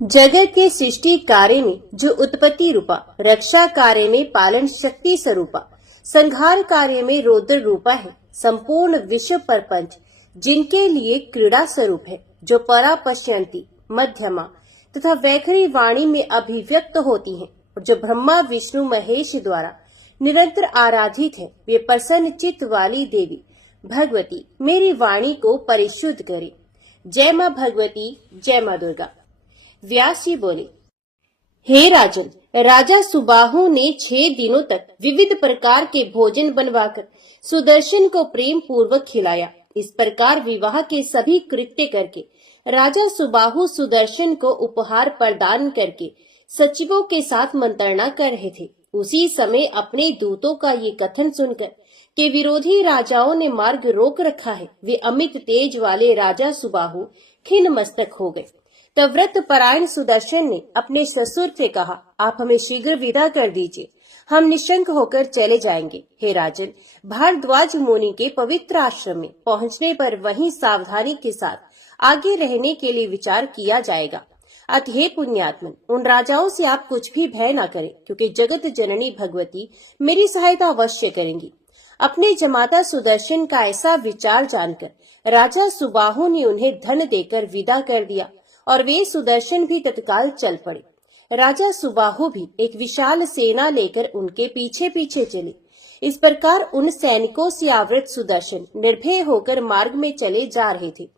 जगत के सृष्टि कार्य में जो उत्पत्ति रूपा, रक्षा कार्य में पालन शक्ति स्वरूपा, संहार कार्य में रौद्र रूपा है, संपूर्ण विश्व परपंच जिनके लिए क्रीड़ा स्वरूप है, जो परा पश्यंती, मध्यमा तथा वैखरी वाणी में अभिव्यक्त होती हैं और जो ब्रह्मा विष्णु महेश द्वारा निरंतर आराधित है, वे प्रसन्न चित्त वाली देवी भगवती मेरी वाणी को परिशुद्ध करे। जय माँ भगवती, जय माँ दुर्गा। व्यास जी बोले, हे राजन, राजा सुबाहु ने 6 दिनों तक विविध प्रकार के भोजन बनवाकर सुदर्शन को प्रेम पूर्वक खिलाया। इस प्रकार विवाह के सभी कृत्य करके राजा सुबाहु सुदर्शन को उपहार प्रदान करके सचिवों के साथ मंत्रणा कर रहे थे। उसी समय अपने दूतों का ये कथन सुनकर कि विरोधी राजाओं ने मार्ग रोक रखा है, वे अमित तेज वाले राजा सुबाहु खिन्न मस्तक हो गए। तब व्रत परायण सुदर्शन ने अपने ससुर से कहा, आप हमें शीघ्र विदा कर दीजिए, हम निशंक होकर चले जाएंगे। हे राजन, भारद्वाज मुनि के पवित्र आश्रम में पहुंचने पर वहीं सावधानी के साथ आगे रहने के लिए विचार किया जाएगा। अतः हे पुण्यात्मन, उन राजाओं से आप कुछ भी भय न करें, क्योंकि जगत जननी भगवती मेरी सहायता अवश्य करेंगी। अपने जमाता सुदर्शन का ऐसा विचार जानकर राजा सुबाहु ने उन्हें धन देकर विदा कर दिया और वे सुदर्शन भी तत्काल चल पड़े। राजा सुबाहु भी एक विशाल सेना लेकर उनके पीछे पीछे चले। इस प्रकार उन सैनिकों से आवृत सुदर्शन निर्भय होकर मार्ग में चले जा रहे थे।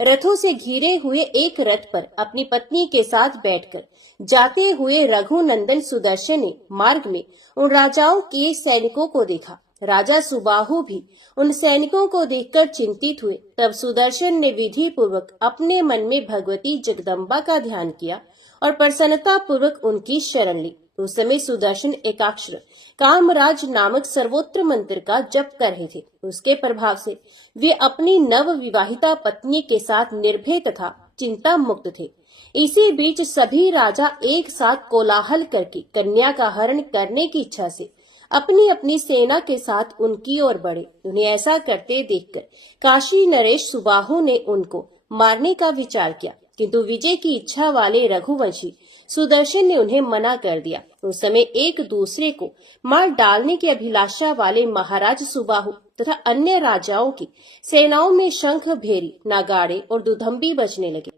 रथों से घिरे हुए एक रथ पर अपनी पत्नी के साथ बैठकर जाते हुए रघुनंदन सुदर्शन ने मार्ग में उन राजाओं के सैनिकों को देखा। राजा सुबाहु भी उन सैनिकों को देखकर चिंतित हुए। तब सुदर्शन ने विधि पूर्वक अपने मन में भगवती जगदम्बा का ध्यान किया और प्रसन्नता पूर्वक उनकी शरण ली। उस समय सुदर्शन एकाक्षर कामराज नामक सर्वोत्तम मंत्र का जप कर रहे थे। उसके प्रभाव से वे अपनी नव विवाहिता पत्नी के साथ निर्भय तथा चिंता मुक्त थे। इसी बीच सभी राजा एक साथ कोलाहल करके कन्या का हरण करने की इच्छा से अपनी अपनी सेना के साथ उनकी ओर बढ़े। उन्हें ऐसा करते देखकर काशी नरेश सुबाहु ने उनको मारने का विचार किया, किंतु विजय की इच्छा वाले रघुवंशी सुदर्शन ने उन्हें मना कर दिया। उस समय एक दूसरे को मार डालने की अभिलाषा वाले महाराज सुबाहु तथा अन्य राजाओं की सेनाओं में शंख, भेरी, नगाड़े और दुधंबी बजने लगे।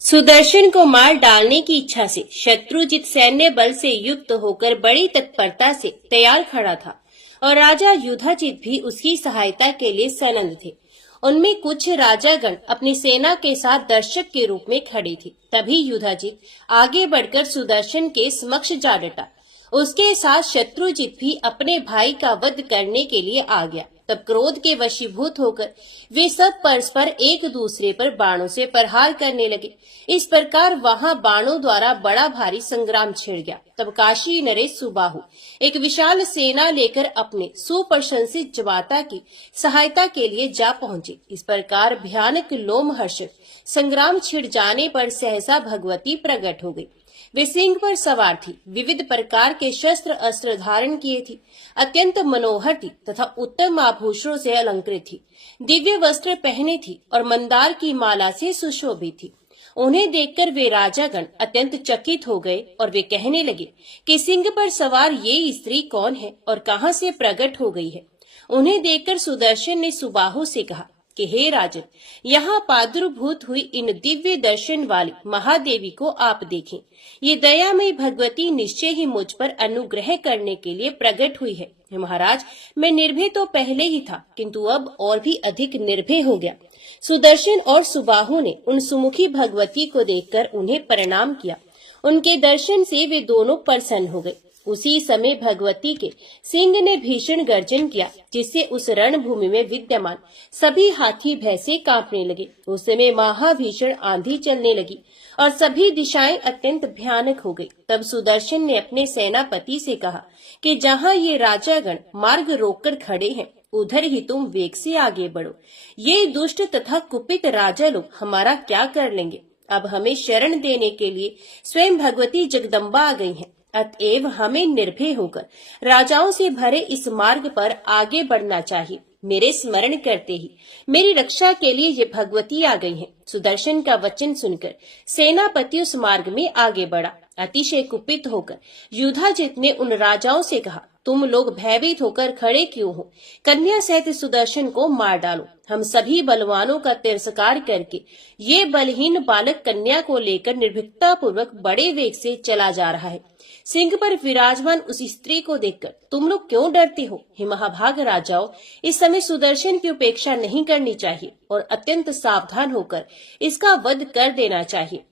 सुदर्शन को मार डालने की इच्छा से शत्रुजित सैन्य बल से युक्त होकर बड़ी तत्परता से तैयार खड़ा था और राजा युधाजित भी उसकी सहायता के लिए सनन्द थे। उनमें कुछ राजागण अपनी सेना के साथ दर्शक के रूप में खड़े थे। तभी युधाजित आगे बढ़कर सुदर्शन के समक्ष जा डटा। उसके साथ शत्रुजित भी अपने भाई का वध करने के लिए आ गया। तब क्रोध के वशीभूत होकर वे सब परस्पर एक दूसरे पर बाणों से प्रहार करने लगे। इस प्रकार वहां बाणों द्वारा बड़ा भारी संग्राम छिड़ गया। तब काशी नरेश सुबाहु एक विशाल सेना लेकर अपने सुप्रशंसित जमाता की सहायता के लिए जा पहुंचे। इस प्रकार भयानक लोमहर्षक संग्राम छिड़ जाने पर सहसा भगवती प्रकट हो गई। वे सिंह पर सवार थी, विविध प्रकार के शस्त्र अस्त्र धारण किए थी, अत्यंत मनोहर थी तथा उत्तम आभूषणों से अलंकृत थी, दिव्य वस्त्र पहने थी और मंदार की माला से सुशोभित थी। उन्हें देखकर वे राजागण अत्यंत चकित हो गए और वे कहने लगे कि सिंह पर सवार ये स्त्री कौन है और कहाँ से प्रकट हो गई है। उन्हें देखकर सुदर्शन ने सुबाहु से कहा कि हे राजन, यहाँ प्रादुर्भूत हुई इन दिव्य दर्शन वाली महादेवी को आप देखें। ये दयामयी भगवती निश्चय ही मुझ पर अनुग्रह करने के लिए प्रकट हुई है। महाराज, मैं निर्भय तो पहले ही था, किंतु अब और भी अधिक निर्भय हो गया। सुदर्शन और सुबाहु ने उन सुमुखी भगवती को देखकर उन्हें प्रणाम किया। उनके दर्शन से वे दोनों प्रसन्न हो गए। उसी समय भगवती के सिंह ने भीषण गर्जन किया, जिससे उस रणभूमि में विद्यमान सभी हाथी भय से कांपने लगे। उस समय महाभीषण आंधी चलने लगी और सभी दिशाएं अत्यंत भयानक हो गई। तब सुदर्शन ने अपने सेनापति से कहा कि जहाँ ये राजागण मार्ग रोककर खड़े हैं, उधर ही तुम वेग से आगे बढ़ो। ये दुष्ट तथा कुपित राजा लोग हमारा क्या कर लेंगे। अब हमें शरण देने के लिए स्वयं भगवती जगदम्बा आ गई हैं। अतएव हमें निर्भय होकर राजाओं से भरे इस मार्ग पर आगे बढ़ना चाहिए। मेरे स्मरण करते ही मेरी रक्षा के लिए ये भगवती आ गई हैं। सुदर्शन का वचन सुनकर सेनापति उस मार्ग में आगे बढ़ा। अतिशय कुपित होकर युधाजित ने उन राजाओं से कहा, तुम लोग भयभीत होकर खड़े क्यों हो? कन्या सहित सुदर्शन को मार डालो। हम सभी बलवानों का तिरस्कार करके ये बलहीन बालक कन्या को लेकर निर्भीकता पूर्वक बड़े वेग से चला जा रहा है। सिंह पर विराजमान उस स्त्री को देखकर तुम लोग क्यों डरते हो? हे महाभाग राजाओं, इस समय सुदर्शन की उपेक्षा नहीं करनी चाहिए और अत्यंत सावधान होकर इसका वध कर देना चाहिए।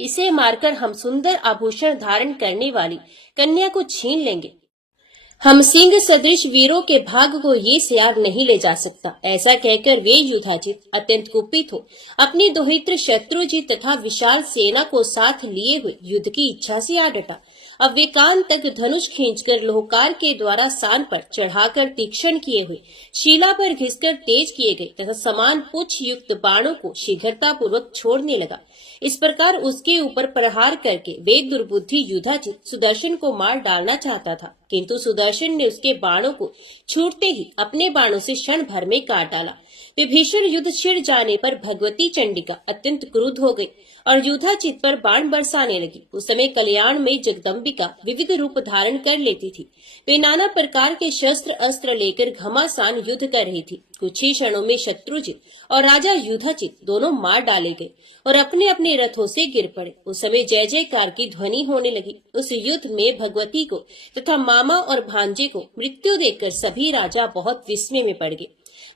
इसे मारकर हम सुंदर आभूषण धारण करने वाली कन्या को छीन लेंगे। हम सिंह सदृश वीरों के भाग को ये सियार नहीं ले जा सकता। ऐसा कहकर वे युधाजित अत्यंत कुपित हो अपनी दोहित्र शत्रुजित तथा विशाल सेना को साथ लिए हुए युद्ध की इच्छा से आ डटा। अब वे कान तक धनुष खींचकर लोहकार के द्वारा सान पर चढ़ाकर तीक्ष्ण किए हुए शिला पर घिसकर तेज किए गए तथा समान पुच्छ युक्त बाणों को शीघ्रता पूर्वक छोड़ने लगा। इस प्रकार उसके ऊपर प्रहार करके वे दुर्बुद्धि युधाजित सुदर्शन को मार डालना चाहता था, किंतु सुदर्शन ने उसके बाणों को छूटते ही अपने बाणों से क्षण भर में काट डाला। विभीषण युद्ध छिड़ जाने पर भगवती चंडिका अत्यंत क्रुद्ध हो गई और युधाजित पर बाण बरसाने लगी। उस समय कल्याण में जगदम्बिका विविध रूप धारण कर लेती थी। वे नाना प्रकार के शस्त्र अस्त्र लेकर घमासान युद्ध कर रही थी। कुछ ही क्षणों में शत्रुजित और राजा युधाजित दोनों मार डाले गए और अपने अपने रथों से गिर पड़े। उस समय जय जयकार की ध्वनि होने लगी। उस युद्ध में भगवती को तथा मामा और भांजे को मृत्यु देखकर सभी राजा बहुत विस्मय में पड़ गए।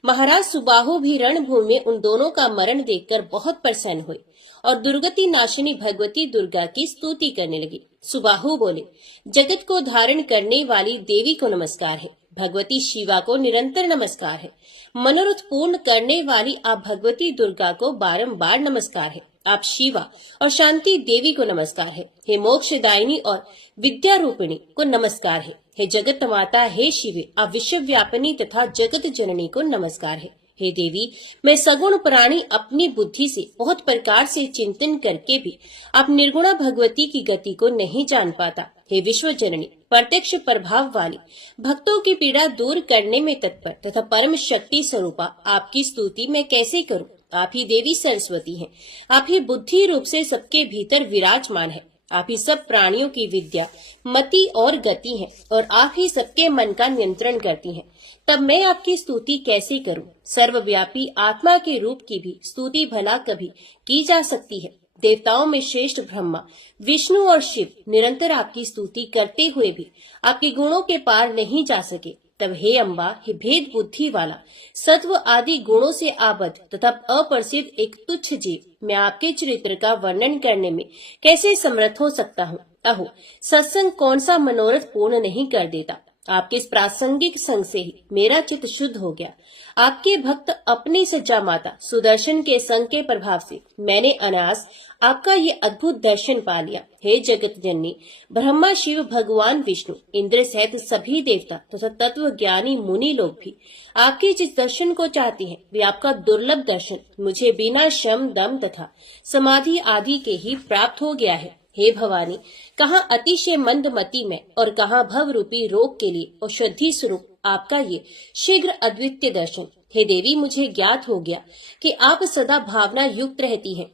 महाराज सुबाहु भी रणभूमि में उन दोनों का मरण देखकर बहुत प्रसन्न हुए और दुर्गति नाशिनी भगवती दुर्गा की स्तुति करने लगी। सुबाहु बोले, जगत को धारण करने वाली देवी को नमस्कार है। भगवती शिवा को निरंतर नमस्कार है। मनोरथ पूर्ण करने वाली आप भगवती दुर्गा को बारंबार नमस्कार है। आप शिवा और शांति देवी को नमस्कार है। हे मोक्षदायिनी और विद्या रूपिणी को नमस्कार है। हे जगत माता, हे शिवे, आप विश्व व्यापिनी तथा जगत जननी को नमस्कार है। हे देवी, मैं सगुण प्राणी अपनी बुद्धि से बहुत प्रकार से चिंतन करके भी आप निर्गुणा भगवती की गति को नहीं जान पाता। हे विश्व जननी, प्रत्यक्ष प्रभाव वाली, भक्तों की पीड़ा दूर करने में तत्पर तथा परम शक्ति स्वरूपा आपकी स्तुति मैं कैसे करूं? आप ही देवी सरस्वती हैं। आप ही बुद्धि रूप से सबके भीतर विराजमान है। आप ही सब प्राणियों की विद्या, मति और गति हैं और आप ही सबके मन का नियंत्रण करती हैं। तब मैं आपकी स्तुति कैसे करूं? सर्वव्यापी आत्मा के रूप की भी स्तुति भला कभी की जा सकती है? देवताओं में श्रेष्ठ ब्रह्मा, विष्णु और शिव निरंतर आपकी स्तुति करते हुए भी आपके गुणों के पार नहीं जा सके। तब हे अम्बा, हे भेद बुद्धि वाला, सत्व आदि गुणों से आबद्ध तथा अप्रसिद्ध एक तुच्छ जीव मैं आपके चरित्र का वर्णन करने में कैसे समर्थ हो सकता हूँ? अहो, सत्संग कौन सा मनोरथ पूर्ण नहीं कर देता। आपके इस प्रासंगिक संग से ही मेरा चित्त शुद्ध हो गया। आपके भक्त अपनी सज्जा माता सुदर्शन के संग के प्रभाव से मैंने अनायास आपका ये अद्भुत दर्शन पा लिया। हे जगत जननी, ब्रह्मा, शिव, भगवान विष्णु, इंद्र सहित सभी देवता तथा तत्व ज्ञानी मुनि लोग भी आपके जिस दर्शन को चाहते हैं वे आपका दुर्लभ दर्शन मुझे बिना श्रम, दम तथा समाधि आदि के ही प्राप्त हो गया है। हे भवानी, कहाँ अतिशय मंदमती में और कहाँ भव रूपी रोग के लिए औषधि स्वरूप आपका ये शीघ्र अद्वितीय दर्शन। हे देवी, मुझे ज्ञात हो गया कि आप सदा भावना युक्त रहती हैं।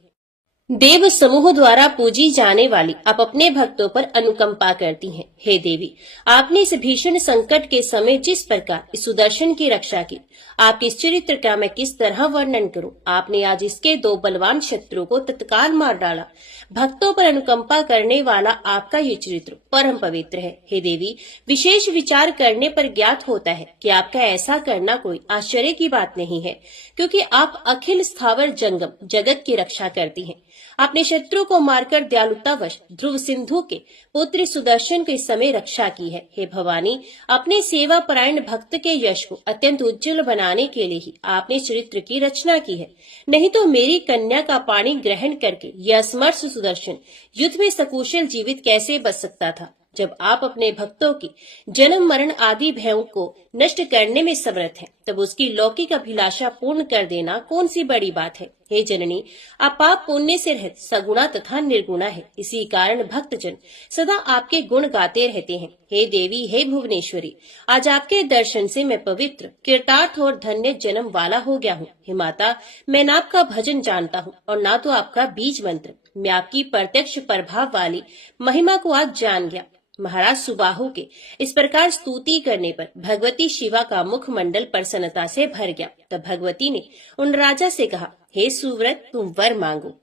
देव समूह द्वारा पूजी जाने वाली आप अपने भक्तों पर अनुकंपा करती हैं। हे देवी, आपने इस भीषण संकट के समय जिस प्रकार इस सुदर्शन की रक्षा की, आपके इस चरित्र का मैं किस तरह वर्णन करूं? आपने आज इसके 2 बलवान शत्रुओं को तत्काल मार डाला। भक्तों पर अनुकंपा करने वाला आपका ये चरित्र परम पवित्र है। हे देवी, विशेष विचार करने पर ज्ञात होता है कि आपका ऐसा करना कोई आश्चर्य की बात नहीं है, क्योंकि आप अखिल स्थावर जंगम जगत की रक्षा करती हैं। आपने शत्रु को मारकर दयालुतावश ध्रुव सिंधु के पुत्र सुदर्शन की इस समय रक्षा की है। हे भवानी, अपने सेवा परायण भक्त के यश को अत्यंत उज्जवल बनाने के लिए ही आपने चरित्र की रचना की है। नहीं तो मेरी कन्या का पानी ग्रहण करके यह असमर्थ सुदर्शन युद्ध में सकुशल जीवित कैसे बच सकता था? जब आप अपने भक्तों की जन्म मरण आदि भयों को नष्ट करने में समर्थ हैं, तब उसकी लौकिक अभिलाषा पूर्ण कर देना कौन सी बड़ी बात है। हे जननी, आप पाप पुण्य से रहित सगुणा तथा निर्गुणा है। इसी कारण भक्तजन सदा आपके गुण गाते रहते हैं। हे देवी, हे भुवनेश्वरी, आज आपके दर्शन से मैं पवित्र, कृतार्थ और धन्य जन्म वाला हो गया हूँ। हे माता, मैं न आपका भजन जानता हूँ और न तो आपका बीज मंत्र। मैं आपकी प्रत्यक्ष प्रभाव वाली महिमा को आज जान गया। महाराज सुबाहु के इस प्रकार स्तुति करने पर भगवती शिवा का मुखमंडल प्रसन्नता से भर गया। तब भगवती ने उन राजा से कहा, हे सुव्रत, तुम वर मांगो।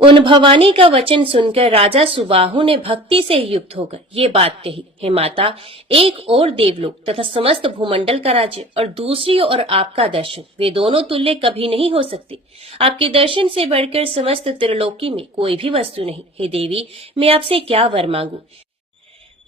उन भवानी का वचन सुनकर राजा सुबाहु ने भक्ति से युक्त होकर ये बात कही, हे माता, एक और देवलोक तथा समस्त भूमंडल का राज्य और दूसरी ओर आपका दर्शन, वे दोनों तुल्य कभी नहीं हो सकते। आपके दर्शन से बढ़कर समस्त त्रिलोकी में कोई भी वस्तु नहीं। हे देवी, मैं आपसे क्या वर मांगू।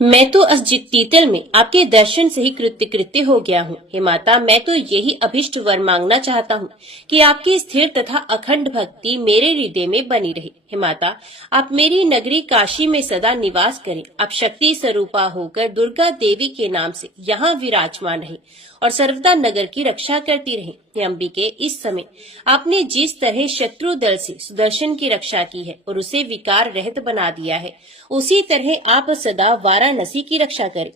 मैं तो तीतल में आपके दर्शन से ही कृत्य हो गया हूँ। हे माता, मैं तो यही अभिष्ट वर मांगना चाहता हूँ कि आपकी स्थिर तथा अखंड भक्ति मेरे हृदय में बनी रहे। हे माता, आप मेरी नगरी काशी में सदा निवास करें। आप शक्ति स्वरूपा होकर दुर्गा देवी के नाम से यहाँ विराजमान रहे और सर्वदा नगर की रक्षा करती रहे। हे अंबिके, इस समय आपने जिस तरह शत्रु दल से सुदर्शन की रक्षा की है और उसे विकार रहित बना दिया है, उसी तरह आप सदा वाराणसी की रक्षा करें।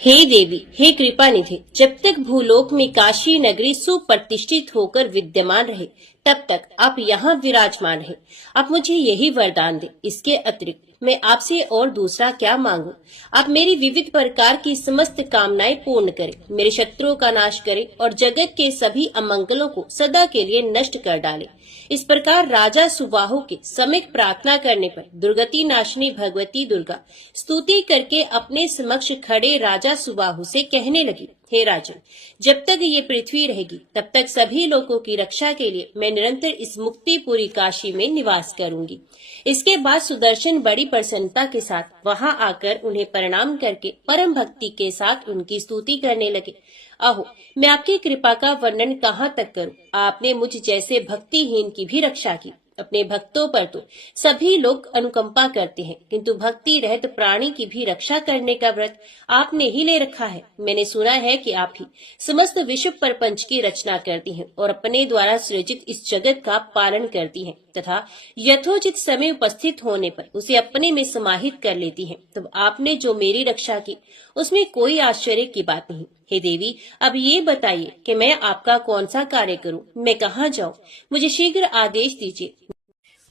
हे देवी, हे कृपा निधि, जब तक भूलोक में काशी नगरी सुप्रतिष्ठित होकर विद्यमान रहे, तब तक आप यहाँ विराजमान रहे। आप मुझे यही वरदान दे। इसके अतिरिक्त मैं आपसे और दूसरा क्या मांगू। आप मेरी विविध प्रकार की समस्त कामनाएं पूर्ण करें, मेरे शत्रुओं का नाश करें और जगत के सभी अमंगलों को सदा के लिए नष्ट कर डालें। इस प्रकार राजा सुबाहु के सम्यक प्रार्थना करने पर दुर्गति नाशिनी भगवती दुर्गा स्तुति करके अपने समक्ष खड़े राजा सुबाहु से कहने लगी, हे राजन, जब तक ये पृथ्वी रहेगी तब तक सभी लोगों की रक्षा के लिए मैं निरंतर इस मुक्तिपुरी काशी में निवास करूंगी। इसके बाद सुदर्शन बड़ी प्रसन्नता के साथ वहां आकर उन्हें प्रणाम करके परम भक्ति के साथ उनकी स्तुति करने लगे। अहो, मैं आपकी कृपा का वर्णन कहाँ तक करूं। आपने मुझ जैसे भक्तिहीन की भी रक्षा की। अपने भक्तों पर तो सभी लोग अनुकंपा करते हैं, किंतु भक्ति रहित प्राणी की भी रक्षा करने का व्रत आपने ही ले रखा है। मैंने सुना है कि आप ही समस्त विश्व प्रपंच की रचना करती हैं और अपने द्वारा सृजित इस जगत का पालन करती हैं तथा यथोचित समय उपस्थित होने पर उसे अपने में समाहित कर लेती हैं। तब आपने जो मेरी रक्षा की, उसमें कोई आश्चर्य की बात नहीं। हे देवी, अब ये बताइए कि मैं आपका कौन सा कार्य करूं, मैं कहाँ जाऊं, मुझे शीघ्र आदेश दीजिए।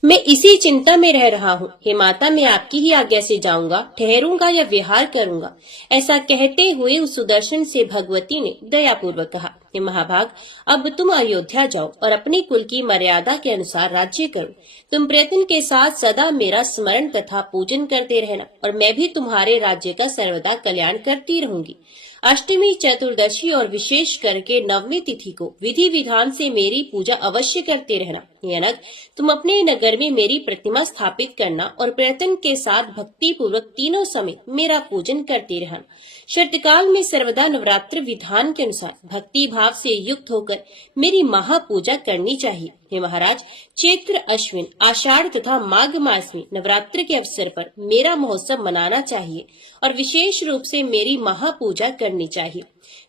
मैं इसी चिंता में रह रहा हूँ। हे माता, मैं आपकी ही आज्ञा से जाऊंगा, ठहरूंगा या विहार करूंगा। ऐसा कहते हुए उस सुदर्शन से भगवती ने दयापूर्वक कहा, हे महाभाग, अब तुम अयोध्या जाओ और अपनी कुल की मर्यादा के अनुसार राज्य करो। तुम प्रयत्न के साथ सदा मेरा स्मरण तथा पूजन करते रहना और मैं भी तुम्हारे राज्य का सर्वदा कल्याण करती रहूंगी। अष्टमी, चतुर्दशी और विशेष करके नवमी तिथि को विधि विधान से मेरी पूजा अवश्य करते रहना। हे अनग, तुम अपने नगर में मेरी प्रतिमा स्थापित करना और प्रयत्न के साथ भक्ति पूर्वक तीनों समय मेरा पूजन करते रहना। शरतकाल में सर्वदा नवरात्र विधान के अनुसार भक्ति भाव से युक्त होकर मेरी महापूजा करनी चाहिए। हे महाराज, चैत्र, अश्विन, आषाढ़ तथा माघ मास में नवरात्र के अवसर पर मेरा महोत्सव मनाना चाहिए और विशेष रूप से मेरी महापूजा करनी चाहिए।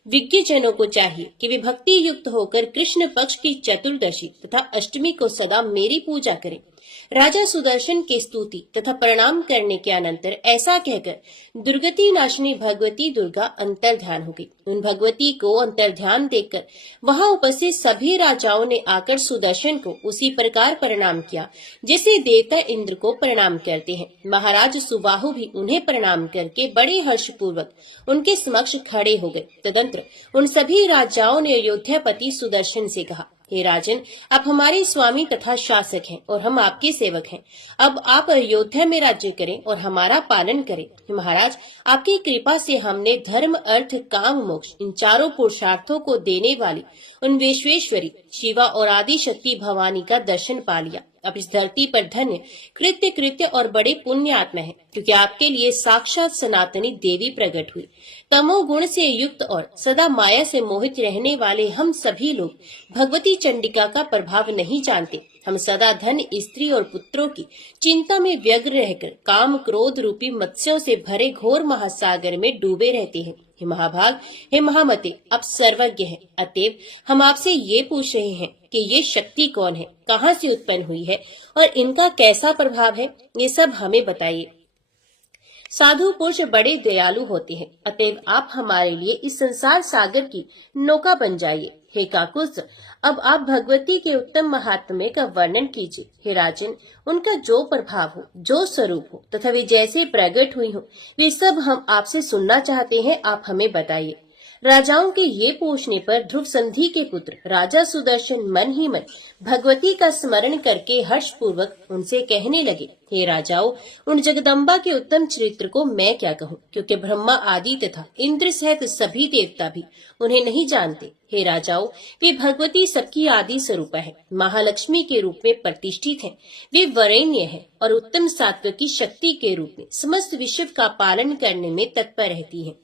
विज्ञ जनों को चाहिए कि वे भक्ति युक्त होकर कृष्ण पक्ष की चतुर्दशी तथा अष्टमी को सदा मेरी पूजा करें। राजा सुदर्शन के स्तुति तथा प्रणाम करने के अनंतर ऐसा कहकर दुर्गति नाशिनी भगवती दुर्गा अंतर्ध्यान हो गई। उन भगवती को अंतर्ध्यान देखकर वहां उपस्थित सभी राजाओं ने आकर सुदर्शन को उसी प्रकार प्रणाम किया जैसे देवता इंद्र को प्रणाम करते हैं। महाराज सुबाहु भी उन्हें प्रणाम करके बड़े हर्ष पूर्वक उनके समक्ष खड़े हो गए। तदंतर उन सभी राजाओं ने अयोध्यापति सुदर्शन से कहा, हे राजन, आप हमारे स्वामी तथा शासक हैं और हम आपके सेवक हैं। अब आप अयोध्या में राज्य करें और हमारा पालन करें। महाराज, आपकी कृपा से हमने धर्म, अर्थ, काम, मोक्ष इन चारों पुरुषार्थों को देने वाली उन विश्वेश्वरी शिवा और आदि शक्ति भवानी का दर्शन पा लिया। अब इस धरती पर धन्य, कृत्य और बड़े पुण्य आत्मा है, क्योंकि आपके लिए साक्षात सनातनी देवी प्रकट हुई। तमोगुण से युक्त और सदा माया से मोहित रहने वाले हम सभी लोग भगवती चंडिका का प्रभाव नहीं जानते। हम सदा धन, स्त्री और पुत्रों की चिंता में व्यग्र रहकर काम क्रोध रूपी मत्स्यों से भरे घोर महासागर में डूबे रहते हैं। हे महाभाग, हे महामते, आप सर्वज्ञ हैं, अतएव हम आपसे ये पूछ रहे हैं कि ये शक्ति कौन है, कहाँ से उत्पन्न हुई है और इनका कैसा प्रभाव है, ये सब हमें बताइए। साधु पुरुष बड़े दयालु होते हैं, अतएव आप हमारे लिए इस संसार सागर की नौका बन जाइए। हे काकुत्स, अब आप भगवती के उत्तम महात्म्य का वर्णन कीजिए। हे राजन, उनका जो प्रभाव हो, जो स्वरूप हो तथा वे जैसे प्रकट हुई हो, वे सब हम आपसे सुनना चाहते हैं, आप हमें बताइए। राजाओं के ये पूछने पर ध्रुव संधि के पुत्र राजा सुदर्शन मन ही मन भगवती का स्मरण करके हर्ष पूर्वक उनसे कहने लगे, हे राजाओं, उन जगदम्बा के उत्तम चरित्र को मैं क्या कहूँ, क्योंकि ब्रह्मा आदि तथा इंद्र सहित सभी देवता भी उन्हें नहीं जानते। हे राजाओं, वे भगवती सबकी आदि स्वरूपा है, महालक्ष्मी के रूप में प्रतिष्ठित हैं। वे वरेण्य है और उत्तम सात्विक की शक्ति के रूप में समस्त विश्व का पालन करने में तत्पर रहती है।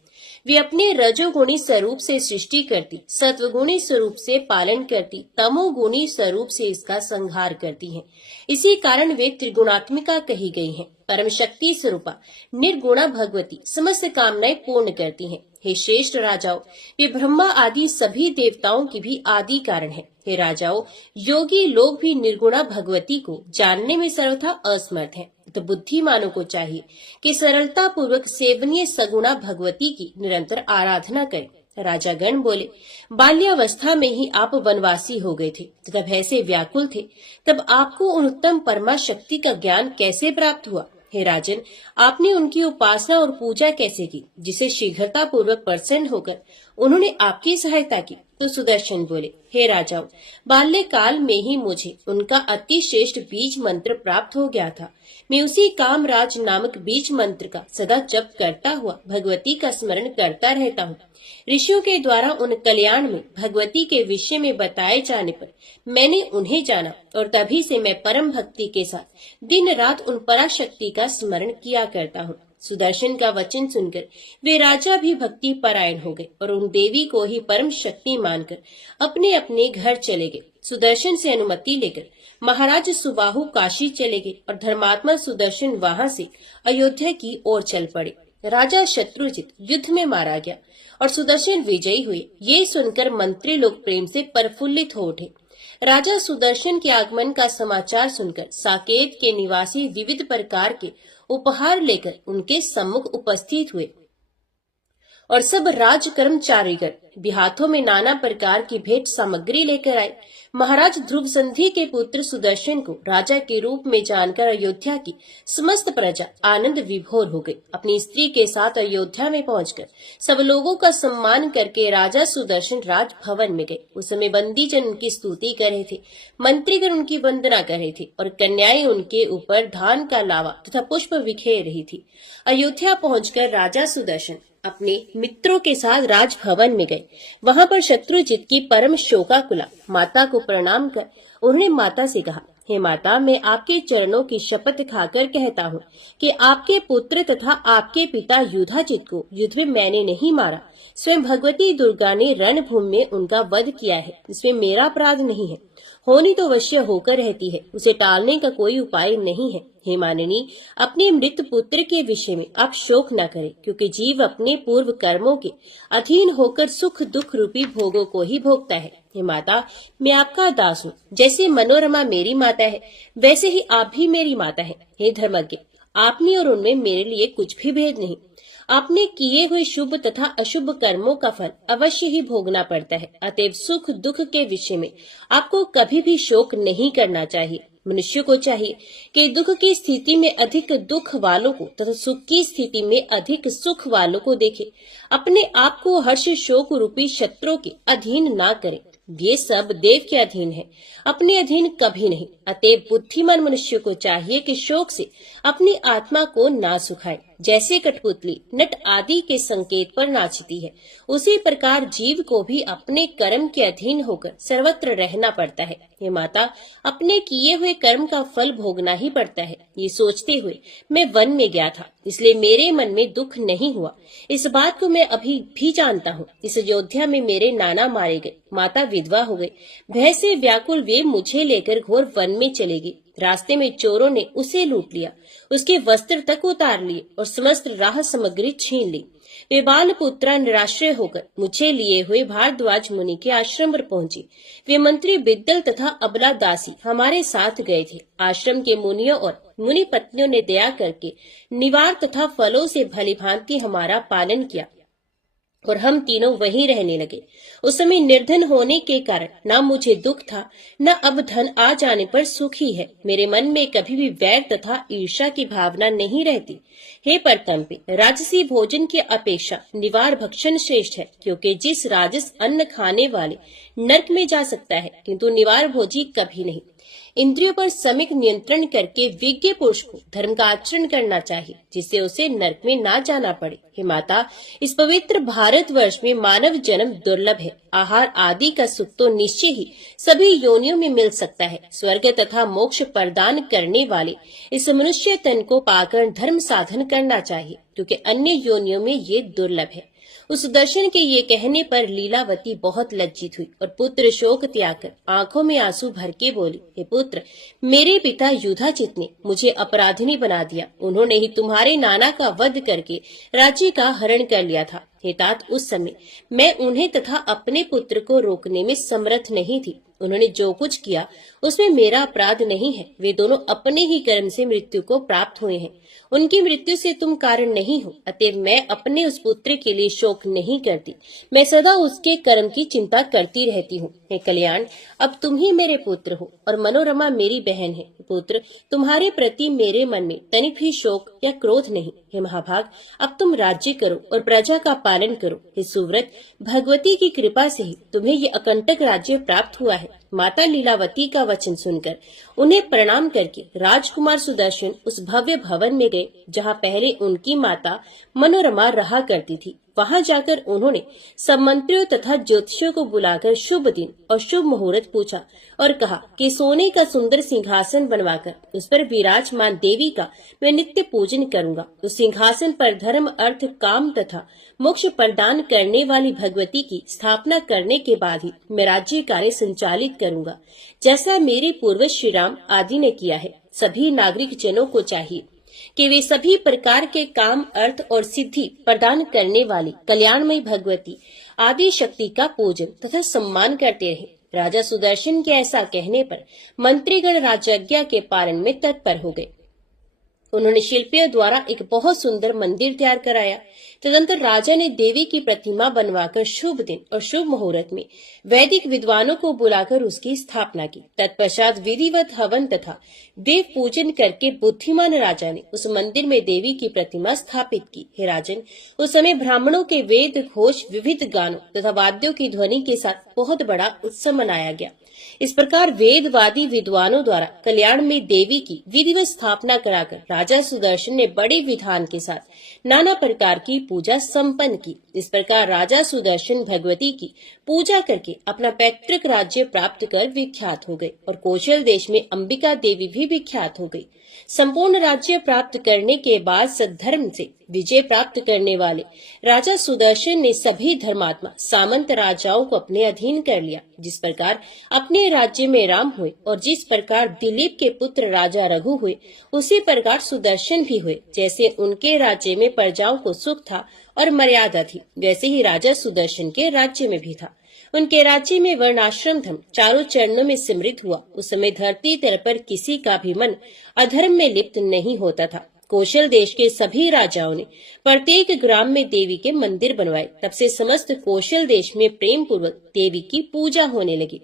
वे अपने रजोगुणी स्वरूप से सृष्टि करती, सत्वगुणी स्वरूप से पालन करती, तमोगुणी स्वरूप से इसका संहार करती हैं। इसी कारण वे त्रिगुणात्मिका कही गई हैं। परम शक्ति स्वरूपा निर्गुणा भगवती समस्त कामनाएं पूर्ण करती हैं। हे श्रेष्ठ राजाओं, वे ब्रह्मा आदि सभी देवताओं की भी आदि कारण है। हे राजाओं, योगी लोग भी निर्गुणा भगवती को जानने में सर्वथा असमर्थ हैं। तो बुद्धिमानों को चाहिए कि सरलता पूर्वक सेवनीय सगुणा भगवती की निरंतर आराधना करें। राजा गण बोले, बाल्यावस्था में ही आप वनवासी हो गए थे, तब ऐसे व्याकुल थे, तब आपको उन उत्तम परमा शक्ति का ज्ञान कैसे प्राप्त हुआ? हे राजन, आपने उनकी उपासना और पूजा कैसे की, जिसे शीघ्रता पूर्वक प्रसन्न होकर उन्होंने आपकी सहायता की? तो सुदर्शन बोले, हे राजाओं, बाल्यकाल में ही मुझे उनका अति श्रेष्ठ बीज मंत्र प्राप्त हो गया था। मैं उसी कामराज नामक बीज मंत्र का सदा जप करता हुआ भगवती का स्मरण करता रहता हूँ। ऋषियों के द्वारा उन कल्याण में भगवती के विषय में बताए जाने पर मैंने उन्हें जाना और तभी से मैं परम भक्ति के साथ दिन रात उन पराशक्ति का स्मरण किया करता हूँ। सुदर्शन का वचन सुनकर वे राजा भी भक्ति परायण हो गए और उन देवी को ही परम शक्ति मानकर अपने अपने घर चले गए। सुदर्शन से अनुमति लेकर महाराज सुबाहु काशी चले गए और धर्मात्मा सुदर्शन वहां से अयोध्या की ओर चल पड़े। राजा शत्रुजित युद्ध में मारा गया और सुदर्शन विजयी हुए। ये सुनकर मंत्री लोग प्रेम से प्रफुल्लित हो उठे। राजा सुदर्शन के आगमन का समाचार सुनकर साकेत के निवासी विविध प्रकार के उपहार लेकर उनके सम्मुख उपस्थित हुए और सब राज कर्मचारीगण भी हाथों में नाना प्रकार की भेंट सामग्री लेकर आए। महाराज ध्रुव संधि के पुत्र सुदर्शन को राजा के रूप में जानकर अयोध्या की समस्त प्रजा आनंद विभोर हो गई। अपनी स्त्री के साथ अयोध्या में पहुंचकर सब लोगों का सम्मान करके राजा सुदर्शन राजभवन में गए। उस समय बंदी जन उनकी स्तुति कर रहे थे, मंत्रीगण उनकी वंदना कर रहे थे और कन्याएं उनके ऊपर धान का लावा तथा पुष्प बिखेर रही थी। अयोध्या पहुंचकर राजा सुदर्शन अपने मित्रों के साथ राजभवन में गए। वहां पर शत्रुजित की परम शोकाकुला माता को प्रणाम कर उन्होंने माता से कहा, हे माता, मैं आपके चरणों की शपथ खाकर कहता हूँ कि आपके पुत्र तथा आपके पिता युधाजित को युद्ध में मैंने नहीं मारा। स्वयं भगवती दुर्गा ने रणभूमि में उनका वध किया है। इसमें मेरा अपराध नहीं है। होनी तो अवश्य होकर रहती है, उसे टालने का कोई उपाय नहीं है। हे माननी, अपने मृत पुत्र के विषय में आप शोक न करें, क्योंकि जीव अपने पूर्व कर्मों के अधीन होकर सुख दुख रूपी भोगों को ही भोगता है। हे माता, मैं आपका दास हूँ। जैसे मनोरमा मेरी माता है, वैसे ही आप भी मेरी माता है। हे धर्मज्ञ, आपने और उनमें मेरे लिए कुछ भी भेद नहीं। आपने किए हुए शुभ तथा अशुभ कर्मों का फल अवश्य ही भोगना पड़ता है। अतएव सुख दुख के विषय में आपको कभी भी शोक नहीं करना चाहिए। मनुष्य को चाहिए कि दुख की स्थिति में अधिक दुख वालों को तथा सुख की स्थिति में अधिक सुख वालों को देखे। अपने आप को हर्ष शोक रूपी शत्रुओं के अधीन ना करे। ये सब देव के अधीन है, अपने अधीन कभी नहीं। अतएव बुद्धिमान मनुष्य को चाहिए कि शोक से अपनी आत्मा को ना सुखाए। जैसे कठपुतली नट आदि के संकेत पर नाचती है, उसी प्रकार जीव को भी अपने कर्म के अधीन होकर सर्वत्र रहना पड़ता है। हे माता, अपने किए हुए कर्म का फल भोगना ही पड़ता है। ये सोचते हुए मैं वन में गया था, इसलिए मेरे मन में दुख नहीं हुआ। इस बात को मैं अभी भी जानता हूँ। इस अयोध्या में मेरे नाना मारे गए, माता विधवा हो गई। भय से व्याकुल वे मुझे लेकर घोर वन में चले गए। रास्ते में चोरों ने उसे लूट लिया, उसके वस्त्र तक उतार लिए और समस्त राह सामग्री छीन ली। वे बाल पुत्रा निराश्रय होकर मुझे लिए हुए भारद्वाज मुनि के आश्रम पर पहुंची। वे मंत्री बिद्दल तथा अबला दासी हमारे साथ गए थे। आश्रम के मुनियों और मुनि पत्नियों ने दया करके निवार तथा फलों से भलीभांति हमारा पालन किया और हम तीनों वहीं रहने लगे। उस समय निर्धन होने के कारण न मुझे दुख था, न अब धन आ जाने पर सुख ही है। मेरे मन में कभी भी वैर तथा ईर्ष्या की भावना नहीं रहती। हे परतंपे, राजसी भोजन की अपेक्षा निवार भक्षण श्रेष्ठ है, क्योंकि जिस राजस अन्न खाने वाले नरक में जा सकता है, किंतु निवार भोजी कभी नहीं। इंद्रियों पर सम्यक नियंत्रण करके विज्ञ पुरुष को धर्म का आचरण करना चाहिए, जिससे उसे नरक में ना जाना पड़े। हे माता, इस पवित्र भारतवर्ष में मानव जन्म दुर्लभ है। आहार आदि का सुख तो निश्चय ही सभी योनियों में मिल सकता है। स्वर्ग तथा मोक्ष प्रदान करने वाले इस मनुष्य तन को पाकर धर्म साधन करना चाहिए, क्योंकि अन्य योनियों में ये दुर्लभ है। उस दर्शन के ये कहने पर लीलावती बहुत लज्जित हुई और पुत्र शोक त्याग कर आंखों में आंसू भर के बोली, हे पुत्र, मेरे पिता युधाजित ने मुझे अपराधिनी बना दिया। उन्होंने ही तुम्हारे नाना का वध करके राज्य का हरण कर लिया था। हे तात, उस समय मैं उन्हें तथा अपने पुत्र को रोकने में समर्थ नहीं थी। उन्होंने जो कुछ किया उसमें मेरा अपराध नहीं है। वे दोनों अपने ही कर्म से मृत्यु को प्राप्त हुए हैं। उनकी मृत्यु से तुम कारण नहीं हो, अतएव मैं अपने उस पुत्र के लिए शोक नहीं करती। मैं सदा उसके कर्म की चिंता करती रहती हूँ। हे कल्याण, अब तुम ही मेरे पुत्र हो और मनोरमा मेरी बहन है। पुत्र, तुम्हारे प्रति मेरे मन में तनिक भी शोक या क्रोध नहीं। हे महाभाग, अब तुम राज्य करो और प्रजा का पालन करो। हे सुव्रत, भगवती की कृपा से ही तुम्हें ये अकंटक राज्य प्राप्त हुआ है। माता लीलावती का वचन सुनकर उन्हें प्रणाम करके राजकुमार सुदर्शन उस भव्य भवन में गए, जहाँ पहले उनकी माता मनोरमा रहा करती थी। वहां जाकर उन्होंने सब मंत्रियों तथा ज्योतिषियों को बुलाकर शुभ दिन और शुभ मुहूर्त पूछा और कहा कि सोने का सुंदर सिंहासन बनवाकर उस पर विराजमान देवी का मैं नित्य पूजन करूंगा। उस सिंहासन पर धर्म, अर्थ, काम तथा मोक्ष प्रदान करने वाली भगवती की स्थापना करने के बाद ही मैं राज्य कार्य संचालित करूंगा, जैसा मेरे पूर्वज श्री राम आदि ने किया है। सभी नागरिक जनों को चाहिए कि वे सभी प्रकार के काम, अर्थ और सिद्धि प्रदान करने वाली कल्याणमयी भगवती आदि शक्ति का पूजन तथा सम्मान करते रहे। राजा सुदर्शन के ऐसा कहने पर मंत्रीगण राजज्ञा के पालन में तत्पर हो गए। उन्होंने शिल्पियों द्वारा एक बहुत सुंदर मंदिर तैयार कराया। तदंतर राजा ने देवी की प्रतिमा बनवाकर शुभ दिन और शुभ मुहूर्त में वैदिक विद्वानों को बुलाकर उसकी स्थापना की। तत्पश्चात विधिवत हवन तथा देव पूजन करके बुद्धिमान राजा ने उस मंदिर में देवी की प्रतिमा स्थापित की। हे राजन, उस समय ब्राह्मणों के वेद घोष, विविध गानों तथा वाद्यों की ध्वनि के साथ बहुत बड़ा उत्सव मनाया गया। इस प्रकार वेदवादी विद्वानों द्वारा कल्याण में देवी की विधिवत स्थापना कराकर राजा सुदर्शन ने बड़े विधान के साथ नाना प्रकार की पूजा संपन्न की। इस प्रकार राजा सुदर्शन भगवती की पूजा करके अपना पैतृक राज्य प्राप्त कर विख्यात हो गए और कौशल देश में अंबिका देवी भी विख्यात हो गई। संपूर्ण राज्य प्राप्त करने के बाद सद्धर्म से विजय प्राप्त करने वाले राजा सुदर्शन ने सभी धर्मात्मा सामंत राजाओं को अपने अधीन कर लिया। जिस प्रकार अपने राज्य में राम हुए और जिस प्रकार दिलीप के पुत्र राजा रघु हुए, उसी प्रकार सुदर्शन भी हुए। जैसे उनके राज्य में प्रजाओं को सुख था और मर्यादा थी, वैसे ही राजा सुदर्शन के राज्य में भी था। उनके राज्य में वर्णाश्रम धर्म चारों चरणों में समृद्ध हुआ। उस समय धरती तल पर किसी का भी मन अधर्म में लिप्त नहीं होता था। कौशल देश के सभी राजाओं ने प्रत्येक ग्राम में देवी के मंदिर बनवाए। तब से समस्त कौशल देश में प्रेम पूर्वक देवी की पूजा होने लगी।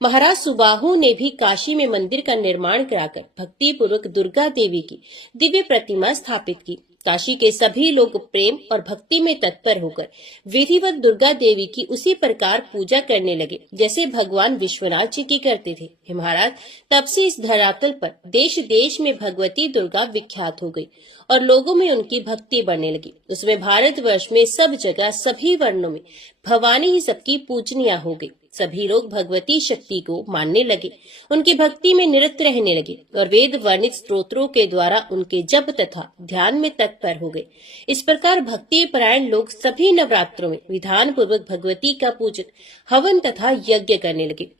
महाराज सुबाहु ने भी काशी में मंदिर का निर्माण कराकर भक्ति पूर्वक दुर्गा देवी की दिव्य प्रतिमा स्थापित की। काशी के सभी लोग प्रेम और भक्ति में तत्पर होकर विधिवत दुर्गा देवी की उसी प्रकार पूजा करने लगे जैसे भगवान विश्वनाथ जी की करते थे। हे महाराज, तब से इस धरातल पर देश देश में भगवती दुर्गा विख्यात हो गई और लोगों में उनकी भक्ति बढ़ने लगी। उसमें भारतवर्ष में सब जगह सभी वर्णों में भवानी ही सबकी पूजनीय हो गई। सभी लोग भगवती शक्ति को मानने लगे, उनकी भक्ति में निरत रहने लगे और वेद वर्णित स्तोत्रों के द्वारा उनके जप तथा ध्यान में तत्पर हो गए। इस प्रकार भक्ति परायण लोग सभी नवरात्रों में विधान पूर्वक भगवती का पूजन, हवन तथा यज्ञ करने लगे।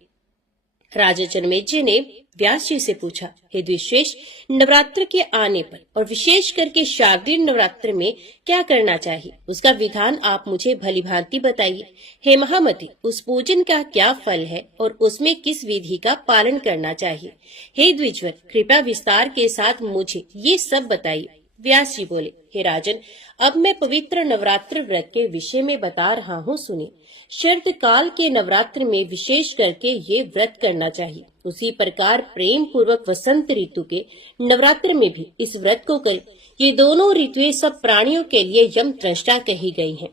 राजा जनमेजय ने व्यास जी से पूछा, हे द्विशेष, नवरात्र के आने पर और विशेष करके शारदीय नवरात्र में क्या करना चाहिए, उसका विधान आप मुझे भली भांति बताइए। हे महामती, उस पूजन का क्या फल है और उसमें किस विधि का पालन करना चाहिए। हे द्विजवर, कृपया विस्तार के साथ मुझे ये सब बताइए। व्यास जी बोले, हे राजन, अब मैं पवित्र नवरात्र व्रत के विषय में बता रहा हूँ, सुनिए। शरद काल के नवरात्र में विशेष करके ये व्रत करना चाहिए। उसी प्रकार प्रेम पूर्वक वसंत ऋतु के नवरात्र में भी इस व्रत को करें। ये दोनों ऋतुएं सब प्राणियों के लिए यम दृष्टा कही गई हैं।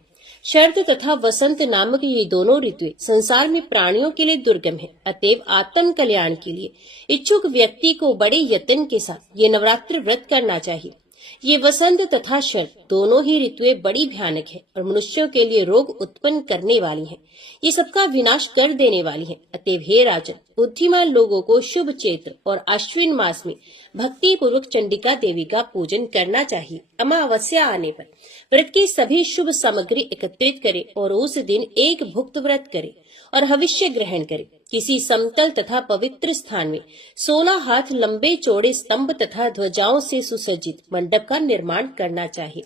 शरद तथा वसंत नामक ये दोनों ऋतुएं संसार में प्राणियों के लिए दुर्गम है। अतएव आत्म कल्याण के लिए इच्छुक व्यक्ति को बड़े यत्न के साथ ये नवरात्र व्रत करना चाहिए। ये वसंत तथा शरद दोनों ही ऋतुएं बड़ी भयानक है और मनुष्यों के लिए रोग उत्पन्न करने वाली हैं। ये सबका विनाश कर देने वाली हैं। अतएव हे राजन, बुद्धिमान लोगों को शुभ चैत्र और अश्विन मास में भक्ति पूर्वक चंडिका देवी का पूजन करना चाहिए। अमावस्या आने पर व्रत की सभी शुभ सामग्री एकत्रित करे और उस दिन एक भुक्त व्रत करे और हविष्य ग्रहण करे। किसी समतल तथा पवित्र स्थान में 16 हाथ लंबे चौड़े स्तंभ तथा ध्वजाओं से सुसज्जित मंडप का निर्माण करना चाहिए।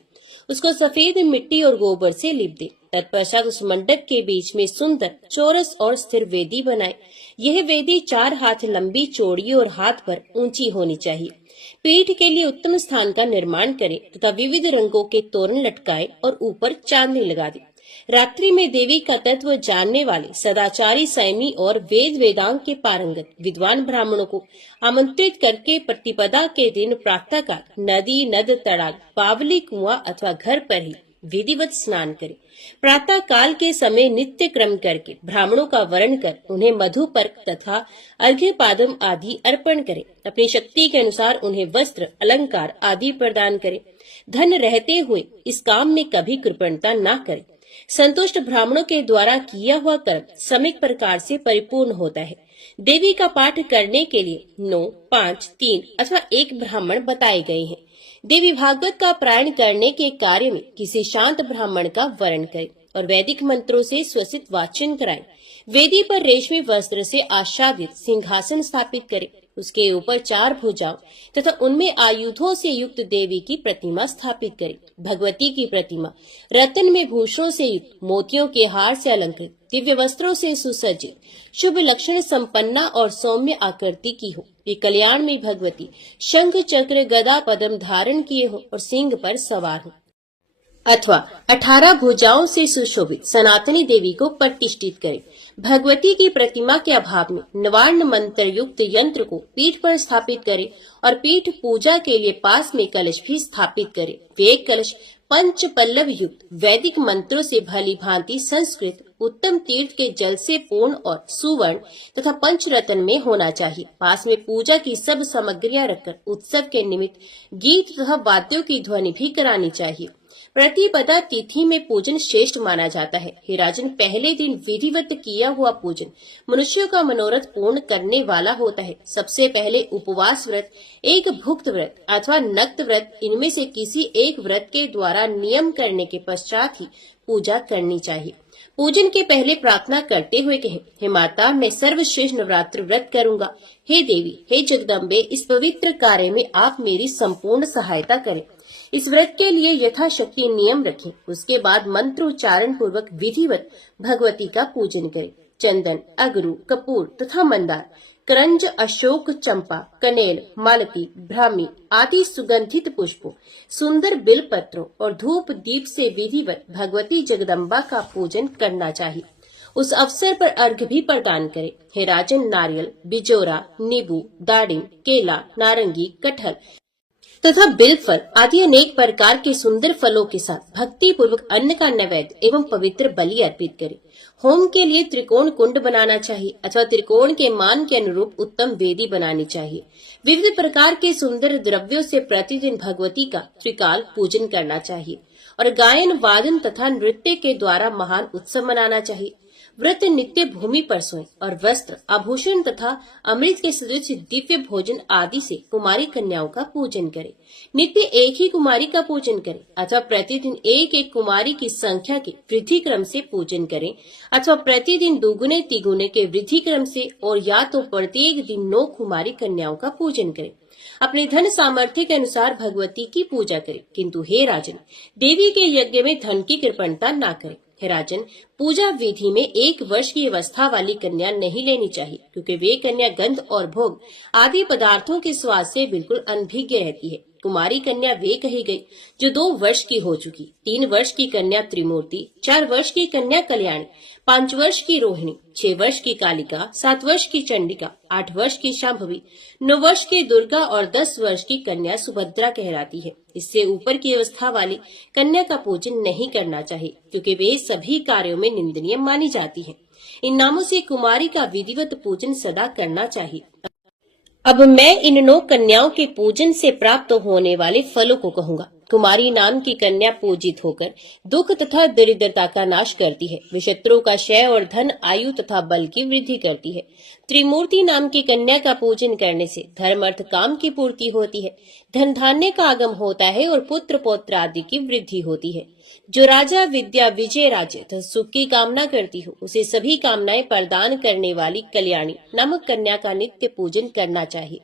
उसको सफेद मिट्टी और गोबर से लीप दे। तत्पश्चात उस मंडप के बीच में सुंदर चौरस और स्थिर वेदी बनाए। यह वेदी 4 हाथ लंबी, चौड़ी और हाथ पर ऊंची होनी चाहिए। पीठ के लिए उत्तम स्थान का निर्माण करे तथा विविध रंगों के तोरण लटकाए और ऊपर चांदनी लगा दे। रात्रि में देवी का तत्व जानने वाले सदाचारी संयमी और वेद वेदांग के पारंगत विद्वान ब्राह्मणों को आमंत्रित करके प्रतिपदा के दिन प्रातःकाल नदी, नद, तड़ाग, बावली, कुआं अथवा घर पर ही विधिवत स्नान करे। प्रातः काल के समय नित्य क्रम करके ब्राह्मणों का वरण कर उन्हें मधुपर्क तथा अर्घ्य पादम आदि अर्पण करे। अपनी शक्ति के अनुसार उन्हें वस्त्र, अलंकार आदि प्रदान करे। धन रहते हुए इस काम में कभी कृपणता न करे। संतुष्ट ब्राह्मणों के द्वारा किया हुआ कर्म समिक प्रकार से परिपूर्ण होता है। देवी का पाठ करने के लिए 9, 5, 3 अथवा 1 ब्राह्मण बताए गए हैं। देवी भागवत का पारायण करने के कार्य में किसी शांत ब्राह्मण का वरण करे और वैदिक मंत्रों से स्वसित वाचन कराए। वेदी पर रेशमी वस्त्र से आच्छादित सिंहासन स्थापित करे। उसके ऊपर 4 भुजाओं तथा उनमें आयुधों से युक्त देवी की प्रतिमा स्थापित करे। भगवती की प्रतिमा रत्न में भूषणों से युक्त, मोतियों के हार से अलंकृत, दिव्य वस्त्रों से सुसज्जित, शुभ लक्षण संपन्ना और सौम्य आकृति की हो। ये कल्याण में भगवती शंख, चक्र, गदा, पद्म धारण किए हो और सिंह पर सवार हो। अथवा 18 भुजाओं से सुशोभित सनातनी देवी को प्रतिष्ठित करे। भगवती की प्रतिमा के अभाव में नवार्ण मंत्र युक्त यंत्र को पीठ पर स्थापित करे और पीठ पूजा के लिए पास में कलश भी स्थापित करे। वे कलश पंच पल्लव युक्त वैदिक मंत्रों से भली भांति संस्कृत उत्तम तीर्थ के जल से पूर्ण और सुवर्ण तथा पंचरत्न में होना चाहिए। पास में पूजा की सब सामग्रियां रखकर उत्सव के निमित्त गीत तथा वाद्यों की ध्वनि भी करानी चाहिए। प्रतिपदा तिथि में पूजन श्रेष्ठ माना जाता है। हे राजन, पहले दिन विधिवत किया हुआ पूजन मनुष्यों का मनोरथ पूर्ण करने वाला होता है। सबसे पहले उपवास व्रत, एक भुक्त व्रत अथवा नक्त व्रत, इनमें से किसी एक व्रत के द्वारा नियम करने के पश्चात ही पूजा करनी चाहिए। पूजन के पहले प्रार्थना करते हुए कहें, हे माता, मैं सर्वश्रेष्ठ नवरात्र व्रत करूंगा। हे देवी, हे जगदम्बे, इस पवित्र कार्य में आप मेरी संपूर्ण सहायता करें। इस व्रत के लिए यथाशक्ति नियम रखें। उसके बाद मंत्रोच्चारण पूर्वक विधिवत भगवती का पूजन करें। चंदन, अगरू, कपूर तथा मंदार, करंज, अशोक, चंपा, कनेल, मालती, ब्राह्मी आदि सुगंधित पुष्पों, सुंदर बिल पत्रों और धूप दीप से विधिवत भगवती जगदम्बा का पूजन करना चाहिए। उस अवसर पर अर्घ्य भी प्रदान करें। हे राजन, नारियल, बिजोरा, नींबू, दाड़िम, केला, नारंगी, कटहल तथा बिल फल आदि अनेक प्रकार के सुंदर फलों के साथ भक्ति पूर्वक अन्न का नैवेद्य एवं पवित्र बलि अर्पित करें। होम के लिए त्रिकोण कुंड बनाना चाहिए अथवा त्रिकोण के मान के अनुरूप उत्तम वेदी बनानी चाहिए। विविध प्रकार के सुंदर द्रव्यों से प्रतिदिन भगवती का त्रिकाल पूजन करना चाहिए और गायन वादन तथा नृत्य के द्वारा महान उत्सव मनाना चाहिए। व्रत नित्य भूमि पर सोएं और वस्त्र आभूषण तथा अमृत के सदृश दिव्य भोजन आदि से कुमारी कन्याओं का पूजन करें। नित्य एक ही कुमारी का पूजन करें अथवा प्रतिदिन एक एक कुमारी की संख्या के वृद्धि क्रम से पूजन करें अथवा प्रतिदिन दुगुने तिगुने के वृद्धि क्रम से और या तो प्रत्येक दिन 9 कुमारी कन्याओं का पूजन करें। अपने धन सामर्थ्य के अनुसार भगवती की पूजा करें, किंतु हे राजन, देवी के यज्ञ में धन की कृपणता न करें। हे राजन, पूजा विधि में 1 वर्ष की अवस्था वाली कन्या नहीं लेनी चाहिए, क्योंकि वे कन्या गंध और भोग आदि पदार्थों के स्वाद से बिल्कुल अनभिज्ञ रहती है। कुमारी कन्या वे कही गई जो 2 वर्ष की हो चुकी, 3 वर्ष की कन्या त्रिमूर्ति, 4 वर्ष की कन्या कल्याणी, 5 वर्ष की रोहिणी, 6 वर्ष की कालिका, 7 वर्ष की चंडिका, 8 वर्ष की शांभवी, 9 वर्ष की दुर्गा और 10 वर्ष की कन्या सुभद्रा कहलाती है। इससे ऊपर की अवस्था वाली कन्या का पूजन नहीं करना चाहिए, क्योंकि वे सभी कार्यों में निंदनीय मानी जाती है। इन नामों से कुमारी का विधिवत पूजन सदा करना चाहिए। अब मैं इन 9 कन्याओं के पूजन से प्राप्त होने वाले फलों को कहूंगा। कुमारी नाम की कन्या पूजित होकर दुख तथा दरिद्रता का नाश करती है। वे शत्रुओं का क्षय और धन, आयु तथा बल की वृद्धि करती है। त्रिमूर्ति नाम की कन्या का पूजन करने से धर्म अर्थ काम की पूर्ति होती है, धन धान्य का आगम होता है और पुत्र पौत्र आदि की वृद्धि होती है। जो राजा विद्या विजय राज्य तथा सुख की कामना करती हो, उसे सभी कामनाएं प्रदान करने वाली कल्याणी नामक कन्या का नित्य पूजन करना चाहिए।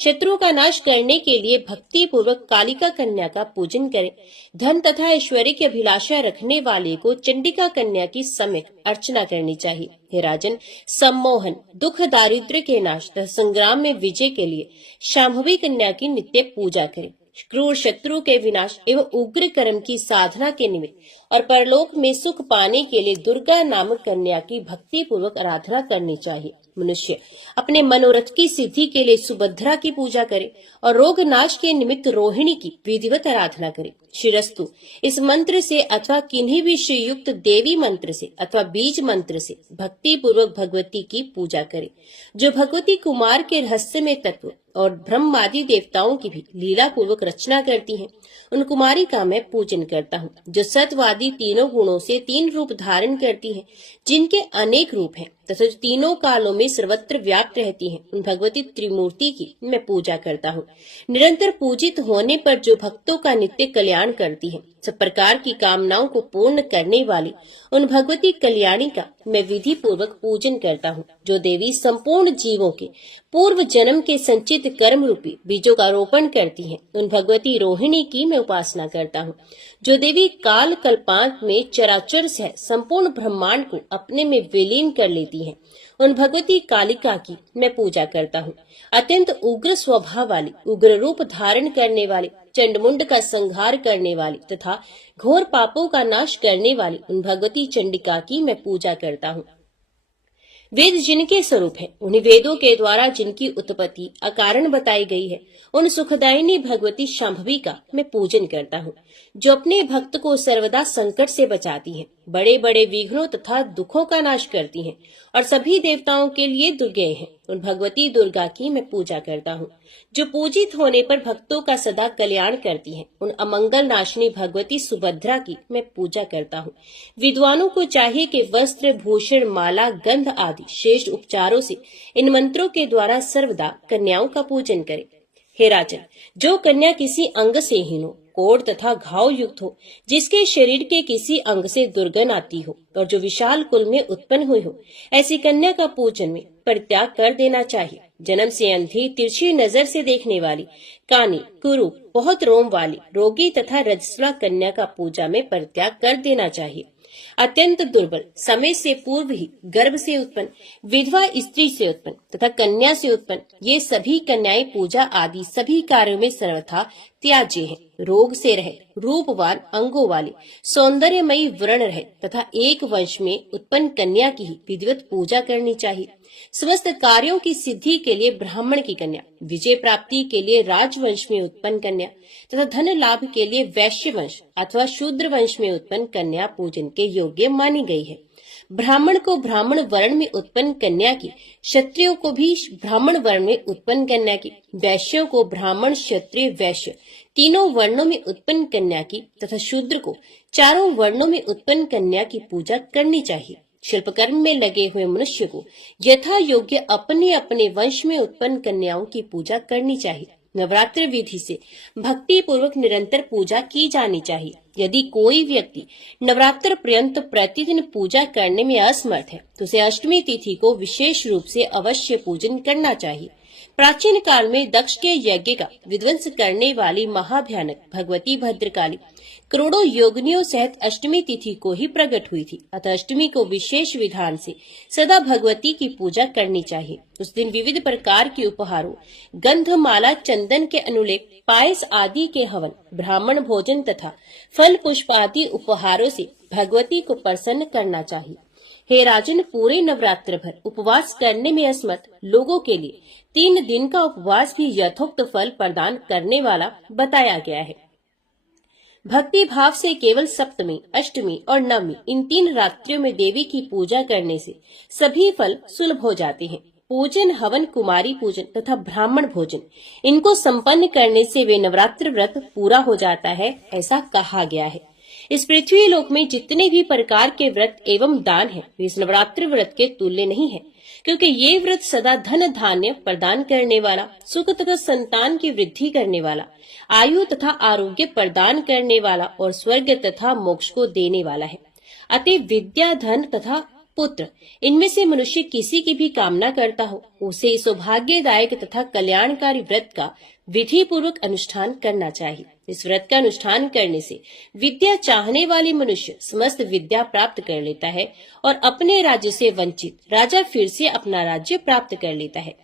शत्रुओं का नाश करने के लिए भक्ति पूर्वक कालिका कन्या का पूजन करें। धन तथा ऐश्वर्य की अभिलाषा रखने वाले को चंडिका कन्या की सम्यक अर्चना करनी चाहिए। हे राजन, सम्मोहन, दुख, दारिद्र्य के नाश तथा संग्राम में विजय के लिए शांभवी कन्या की नित्य पूजा करें। क्रूर शत्रु के विनाश एवं उग्र कर्म की साधना के निमित्त और परलोक में सुख पाने के लिए दुर्गा नामक कन्या की भक्ति पूर्वक आराधना करनी चाहिए। मनुष्य अपने मनोरथ की सिद्धि के लिए सुभद्रा की पूजा करे और रोग नाश के निमित्त रोहिणी की विधिवत आराधना करे। श्रीरस्तु इस मंत्र से अथवा किन्हीं भी श्रीयुक्त देवी मंत्र से अथवा बीज मंत्र से भक्ति पूर्वक भगवती की पूजा करे। जो भगवती कुमार के रहस्यमय तत्व और ब्रह्मादि देवताओं की भी लीला पूर्वक रचना करती हैं, उन कुमारी का मैं पूजन करता हूँ। जो सत्वादी तीनों गुणों से 3 रूप धारण करती हैं, जिनके अनेक रूप हैं तथा जो तीनों कालों में सर्वत्र व्याप्त रहती हैं, उन भगवती त्रिमूर्ति की मैं पूजा करता हूँ। निरंतर पूजित होने पर जो भक्तों का नित्य कल्याण करती है, सब प्रकार की कामनाओं को पूर्ण करने वाली उन भगवती कल्याणी का मैं विधि पूर्वक पूजन करता हूँ। जो देवी संपूर्ण जीवों के पूर्व जन्म के संचित कर्म रूपी बीजों का रोपण करती हैं, उन भगवती रोहिणी की मैं उपासना करता हूँ। जो देवी काल कल्पांत में चराचर सह संपूर्ण ब्रह्मांड को अपने में विलीन कर लेती हैं, उन भगवती कालिका की मैं पूजा करता हूँ। अत्यंत उग्र स्वभाव वाली, उग्र रूप धारण करने वाली, चंडमुंड का संहार करने वाली तथा घोर पापों का नाश करने वाली उन भगवती चंडिका की मैं पूजा करता हूँ। वेद जिनके स्वरूप है, उन्हीं वेदों के द्वारा जिनकी उत्पत्ति अकारण बताई गई है, उन सुखदायिनी भगवती शांभवी का मैं पूजन करता हूँ। जो अपने भक्त को सर्वदा संकट से बचाती हैं, बड़े बड़े विघ्नों तथा दुखों का नाश करती हैं और सभी देवताओं के लिए दुर्गेय हैं, उन भगवती दुर्गा की मैं पूजा करता हूँ। जो पूजित होने पर भक्तों का सदा कल्याण करती हैं, उन अमंगल नाशिनी भगवती सुभद्रा की मैं पूजा करता हूँ। विद्वानों को चाहिए कि वस्त्र, भूषण, माला, गंध आदि श्रेष्ठ उपचारों से इन मंत्रों के द्वारा सर्वदा कन्याओं का पूजन करें। हे राजन, जो कन्या किसी अंग से हीन हो, कोढ़ तथा घाव युक्त हो, जिसके शरीर के किसी अंग से दुर्गंध आती हो और जो विशाल कुल में उत्पन्न हुई हो, ऐसी कन्या का पूजन में परित्याग कर देना चाहिए। जन्म से अंधी, तिरछी नजर से देखने वाली, कानी, कुरूप, बहुत रोम वाली, रोगी तथा रजस्वला कन्या का पूजा में परित्याग कर देना चाहिए। अत्यंत दुर्बल, समय से पूर्व ही गर्भ से उत्पन्न, विधवा स्त्री से उत्पन्न तथा कन्या से उत्पन्न, ये सभी कन्याएं पूजा आदि सभी कार्यों में सर्वथा त्याज्य हैं। रोग से रहित, रूपवान अंगों वाली, सौंदर्यमयी व्रण रहित तथा एक वंश में उत्पन्न कन्या की ही विधिवत पूजा करनी चाहिए। समस्त कार्यों की सिद्धि के लिए ब्राह्मण की कन्या, विजय प्राप्ति के लिए राजवंश में उत्पन्न कन्या तथा धन लाभ के लिए वैश्य वंश अथवा शूद्र वंश में उत्पन्न कन्या पूजन के योग्य मानी गई है। ब्राह्मण को ब्राह्मण वर्ण में उत्पन्न कन्या की, क्षत्रियों को भी ब्राह्मण वर्ण में उत्पन्न कन्या की, वैश्यों को ब्राह्मण क्षत्रिय वैश्य तीनों वर्णों में उत्पन्न कन्या की तथा शूद्र को चारों वर्णों में उत्पन्न कन्या की पूजा करनी चाहिए। शिल्पकर्म में लगे हुए मनुष्य को यथा योग्य अपने अपने वंश में उत्पन्न कन्याओं की पूजा करनी चाहिए। नवरात्र विधि से भक्ति पूर्वक निरंतर पूजा की जानी चाहिए। यदि कोई व्यक्ति नवरात्र पर्यंत प्रतिदिन पूजा करने में असमर्थ है तो उसे अष्टमी तिथि को विशेष रूप से अवश्य पूजन करना चाहिए। प्राचीन काल में दक्ष के यज्ञ का विध्वंस करने वाली महाभयानक भगवती भद्रकाली करोड़ों योगिनियों सहित अष्टमी तिथि को ही प्रकट हुई थी। अतः अष्टमी को विशेष विधान से सदा भगवती की पूजा करनी चाहिए। उस दिन विविध प्रकार के उपहारों, गंधमाला, चंदन के अनुलेप, पायस आदि के हवन, ब्राह्मण भोजन तथा फल पुष्प आदि उपहारों से भगवती को प्रसन्न करना चाहिए। हे राजन, पूरे नवरात्र भर उपवास करने में असमर्थ लोगों के लिए 3 दिन का उपवास भी यथोक्त फल प्रदान करने वाला बताया गया है। भक्ति भाव से केवल सप्तमी, अष्टमी और नवमी इन 3 रात्रियों में देवी की पूजा करने से सभी फल सुलभ हो जाते हैं। पूजन, हवन, कुमारी पूजन तथा ब्राह्मण भोजन इनको संपन्न करने से वे नवरात्र व्रत पूरा हो जाता है, ऐसा कहा गया है। इस पृथ्वी लोक में जितने भी प्रकार के व्रत एवं दान हैं, वे इस नवरात्र व्रत के तुल्य नहीं है, क्योंकि ये व्रत सदा धन धान्य प्रदान करने वाला, सुख तथा संतान की वृद्धि करने वाला, आयु तथा आरोग्य प्रदान करने वाला और स्वर्ग तथा मोक्ष को देने वाला है। अतः विद्या, धन तथा पुत्र इनमें से मनुष्य किसी की भी कामना करता हो, उसे सौभाग्यदायक तथा कल्याणकारी व्रत का विधि पूर्वक अनुष्ठान करना चाहिए। इस व्रत का अनुष्ठान करने से विद्या चाहने वाली मनुष्य समस्त विद्या प्राप्त कर लेता है और अपने राज्य से वंचित राजा फिर से अपना राज्य प्राप्त कर लेता है।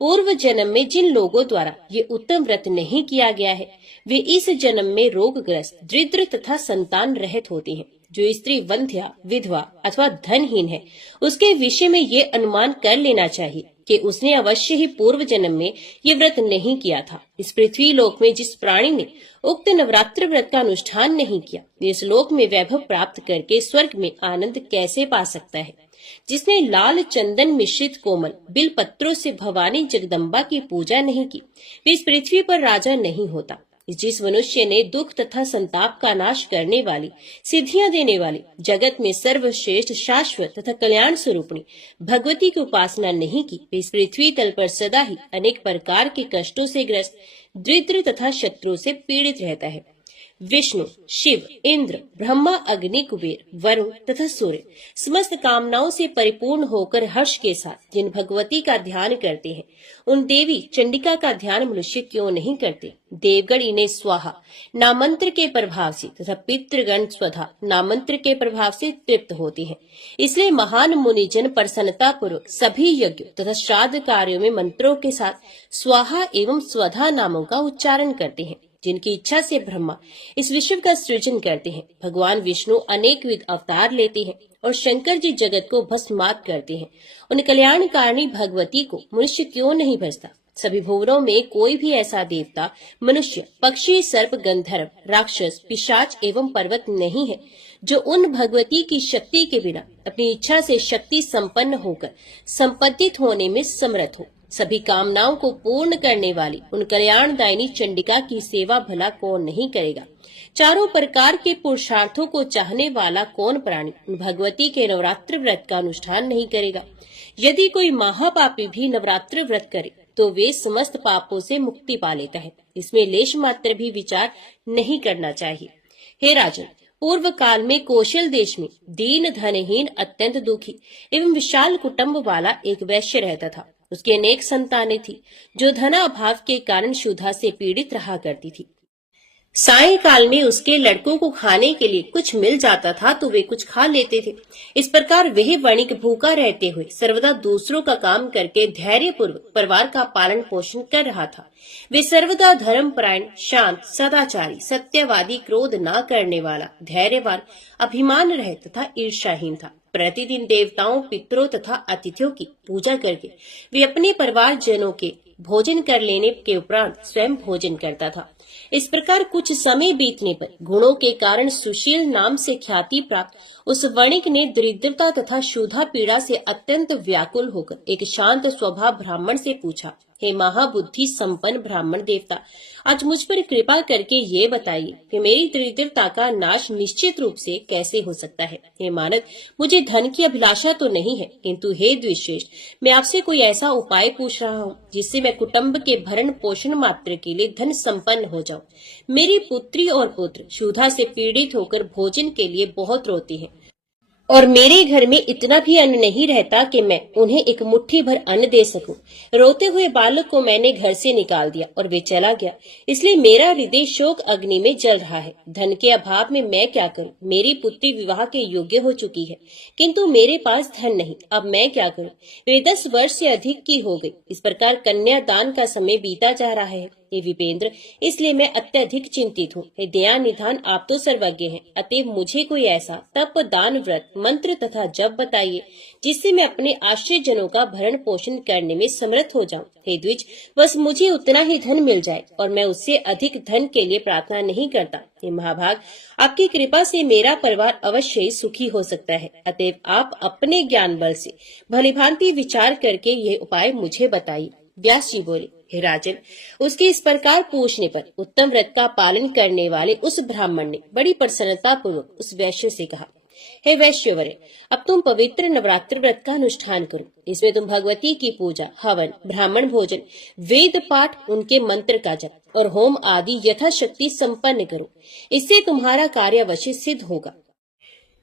पूर्व जन्म में जिन लोगों द्वारा ये उत्तम व्रत नहीं किया गया है, वे इस जन्म में रोगग्रस्त, दरिद्र तथा संतान रहित होती हैं। जो स्त्री वंध्या, विधवा अथवा धनहीन है, उसके विषय में ये अनुमान कर लेना चाहिए कि उसने अवश्य ही पूर्व जन्म में ये व्रत नहीं किया था। इस पृथ्वी लोक में जिस प्राणी ने उक्त नवरात्र व्रत का अनुष्ठान नहीं किया, इस लोक में वैभव प्राप्त करके स्वर्ग में आनंद कैसे पा सकता है। जिसने लाल चंदन मिश्रित कोमल बिल पत्रों से भवानी जगदम्बा की पूजा नहीं की, वे इस पृथ्वी पर राजा नहीं होता। जिस मनुष्य ने दुख तथा संताप का नाश करने वाली, सिद्धियां देने वाली, जगत में सर्वश्रेष्ठ, शाश्वत तथा कल्याण स्वरूपणी भगवती की उपासना नहीं की, वे इस पृथ्वी तल पर सदा ही अनेक प्रकार के कष्टों से ग्रस्त, दरिद्र तथा शत्रुओं से पीड़ित रहता है। विष्णु, शिव, इंद्र, ब्रह्मा, अग्नि, कुबेर, वरुण तथा सूर्य समस्त कामनाओं से परिपूर्ण होकर हर्ष के साथ जिन भगवती का ध्यान करते हैं, उन देवी चंडिका का ध्यान मनुष्य क्यों नहीं करते। देवगण इन्हें स्वाहा नामंत्र के प्रभाव से तथा पितृगण स्वधा नामंत्र के प्रभाव से तृप्त होते हैं। इसलिए महान मुनिजन प्रसन्नता पूर्वक सभी यज्ञ तथा श्राद्ध कार्यों में मंत्रों के साथ स्वाहा एवं स्वधा नामों का उच्चारण करते हैं। जिनकी इच्छा से ब्रह्मा इस विश्व का सृजन करते हैं। भगवान विष्णु अनेक विध अवतार लेते हैं और शंकर जी जगत को भस्मात करते हैं। उन कल्याणकारिणी भगवती को मनुष्य क्यों नहीं भजता। सभी भुवनों में कोई भी ऐसा देवता, मनुष्य, पक्षी, सर्प, गंधर्व, राक्षस, पिशाच एवं पर्वत नहीं है जो उन भगवती की शक्ति के बिना अपनी इच्छा से शक्ति संपन्न होकर संपत्तित होने में समर्थ हो। सभी कामनाओं को पूर्ण करने वाली उन कल्याणदायिनी चंडिका की सेवा भला कौन नहीं करेगा। चारों प्रकार के पुरुषार्थों को चाहने वाला कौन प्राणी उन भगवती के नवरात्र व्रत का अनुष्ठान नहीं करेगा। यदि कोई महापापी भी नवरात्र व्रत करे तो वे समस्त पापों से मुक्ति पा लेता है। इसमें लेश मात्र भी विचार नहीं करना चाहिए। हे राजन, पूर्व काल में कौशल देश में दीन, धनहीन, अत्यंत दुखी एवं विशाल कुटुंब वाला एक वैश्य रहता था। उसकी अनेक संतानें थी जो धनाभाव के कारण क्षुधा से पीड़ित रहा करती थी। सायंकाल में उसके लड़कों को खाने के लिए कुछ मिल जाता था तो वे कुछ खा लेते थे। इस प्रकार वह वणिक भूखा रहते हुए सर्वदा दूसरों का काम करके धैर्यपूर्वक परिवार का पालन पोषण कर रहा था। वे सर्वदा धर्मपरायण, शांत, सदाचारी, सत्यवादी, क्रोध न करने वाला, धैर्यवान, अभिमान रहित तथा ईर्ष्याहीन था। प्रतिदिन देवताओं, पितरों तथा अतिथियों की पूजा करके वे अपने परिवार जनों के भोजन कर लेने के उपरांत स्वयं भोजन करता था। इस प्रकार कुछ समय बीतने पर गुणों के कारण सुशील नाम से ख्याति प्राप्त उस वणिक ने दरिद्रता तथा क्षुधा पीड़ा से अत्यंत व्याकुल होकर एक शांत स्वभाव ब्राह्मण से पूछा, हे महाबुद्धि संपन्न ब्राह्मण देवता, आज मुझ पर कृपा करके ये बताइए कि मेरी दरिद्रता का नाश निश्चित रूप से कैसे हो सकता है। हे मानव, मुझे धन की अभिलाषा तो नहीं है, किंतु हे द्विश्रेष्ठ, मैं आपसे कोई ऐसा उपाय पूछ रहा हूँ जिससे मैं कुटुंब के भरण पोषण मात्र के लिए धन संपन्न हो जाऊं। मेरी पुत्री और पुत्र क्षुधा से पीड़ित होकर भोजन के लिए बहुत रोते हैं और मेरे घर में इतना भी अन्न नहीं रहता कि मैं उन्हें एक मुट्ठी भर अन्न दे सकूं। रोते हुए बालक को मैंने घर से निकाल दिया और वे चला गया, इसलिए मेरा हृदय शोक अग्नि में जल रहा है। धन के अभाव में मैं क्या करूं? मेरी पुत्री विवाह के योग्य हो चुकी है, किंतु मेरे पास धन नहीं। अब मैं क्या करूं? वे 10 वर्ष से अधिक की हो गई। इस प्रकार कन्यादान का समय बीता जा रहा है। हे विपेंद्र, इसलिए मैं अत्यधिक चिंतित हूँ। हे दया निधान, आप तो सर्वज्ञ हैं, अतएव मुझे कोई ऐसा तप, दान, व्रत, मंत्र तथा जप बताइए जिससे मैं अपने आश्रय जनों का भरण पोषण करने में समर्थ हो जाऊं। हे द्विज, बस मुझे उतना ही धन मिल जाए और मैं उससे अधिक धन के लिए प्रार्थना नहीं करता। हे महाभाग, आपकी कृपा से मेरा परिवार अवश्य ही सुखी हो सकता है, अतएव आप अपने ज्ञान बल से भलीभांति विचार करके ये उपाय मुझे बताइए। व्यास जी बोले, हे राजन, उसके इस प्रकार पूछने पर उत्तम व्रत का पालन करने वाले उस ब्राह्मण ने बड़ी प्रसन्नता पूर्वक उस वैश्य से कहा, हे वैश्यवर्य, अब तुम पवित्र नवरात्र व्रत का अनुष्ठान करो। इसमें तुम भगवती की पूजा, हवन, ब्राह्मण भोजन, वेद पाठ, उनके मंत्र का जप और होम आदि यथाशक्ति संपन्न करो। इससे तुम्हारा कार्य अवश्य सिद्ध होगा।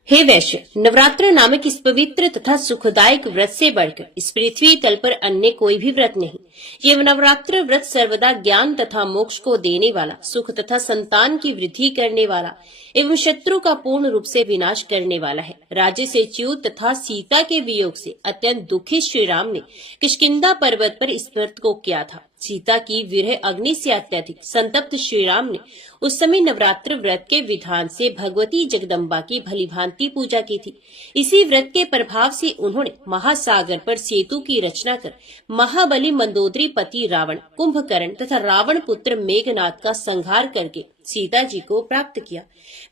हे वैश्य, नवरात्र नामक इस पवित्र तथा सुखदायक व्रत से बढ़कर इस पृथ्वी तल पर अन्य कोई भी व्रत नहीं। ये नवरात्र व्रत सर्वदा ज्ञान तथा मोक्ष को देने वाला, सुख तथा संतान की वृद्धि करने वाला एवं शत्रु का पूर्ण रूप से विनाश करने वाला है। राज्य से च्युत तथा सीता के वियोग से अत्यंत दुखी श्री राम ने किष्किंधा पर्वत पर इस व्रत को किया था। सीता की विरह अग्नि से अत्यधिक संतप्त श्री राम ने उस समय नवरात्र व्रत के विधान से भगवती जगदम्बा की भलीभांति पूजा की थी। इसी व्रत के प्रभाव से उन्होंने महासागर पर सेतु की रचना कर महाबली मंदोदरी पति रावण, कुंभकर्ण तथा रावण पुत्र मेघनाथ का संहार करके सीता जी को प्राप्त किया।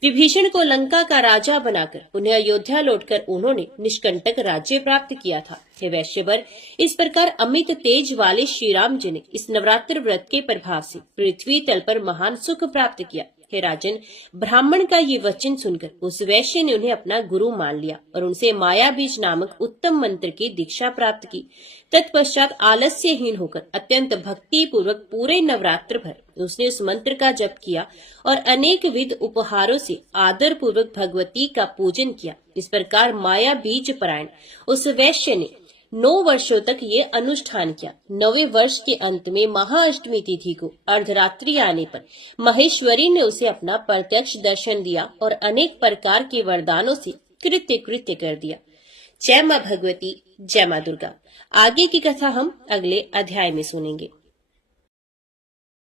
विभीषण को लंका का राजा बनाकर उन्हें अयोध्या लौटकर उन्होंने निष्कंटक राज्य प्राप्त किया था। हे वैश्यवर, इस प्रकार अमित तेज वाले श्री राम जी ने इस नवरात्र व्रत के प्रभाव से पृथ्वी तल पर महान सुख प्राप्त किया। हे राजन, ब्राह्मण का ये वचन सुनकर उस वैश्य ने उन्हें अपना गुरु मान लिया और उनसे माया बीज नामक उत्तम मंत्र की दीक्षा प्राप्त की। तत्पश्चात आलस्यहीन होकर अत्यंत भक्ति पूर्वक पूरे नवरात्र भर उसने उस मंत्र का जप किया और अनेक विध उपहारों से आदर पूर्वक भगवती का पूजन किया। इस प्रकार माया बीज परायण उस वैश्य ने 9 वर्षों तक ये अनुष्ठान किया। 9वें वर्ष के अंत में महाअष्टमी तिथि को अर्धरात्रि आने पर महेश्वरी ने उसे अपना प्रत्यक्ष दर्शन दिया और अनेक प्रकार के वरदानों से कृत्य कृत्य कर दिया। जय मां भगवती, जय मां दुर्गा। आगे की कथा हम अगले अध्याय में सुनेंगे।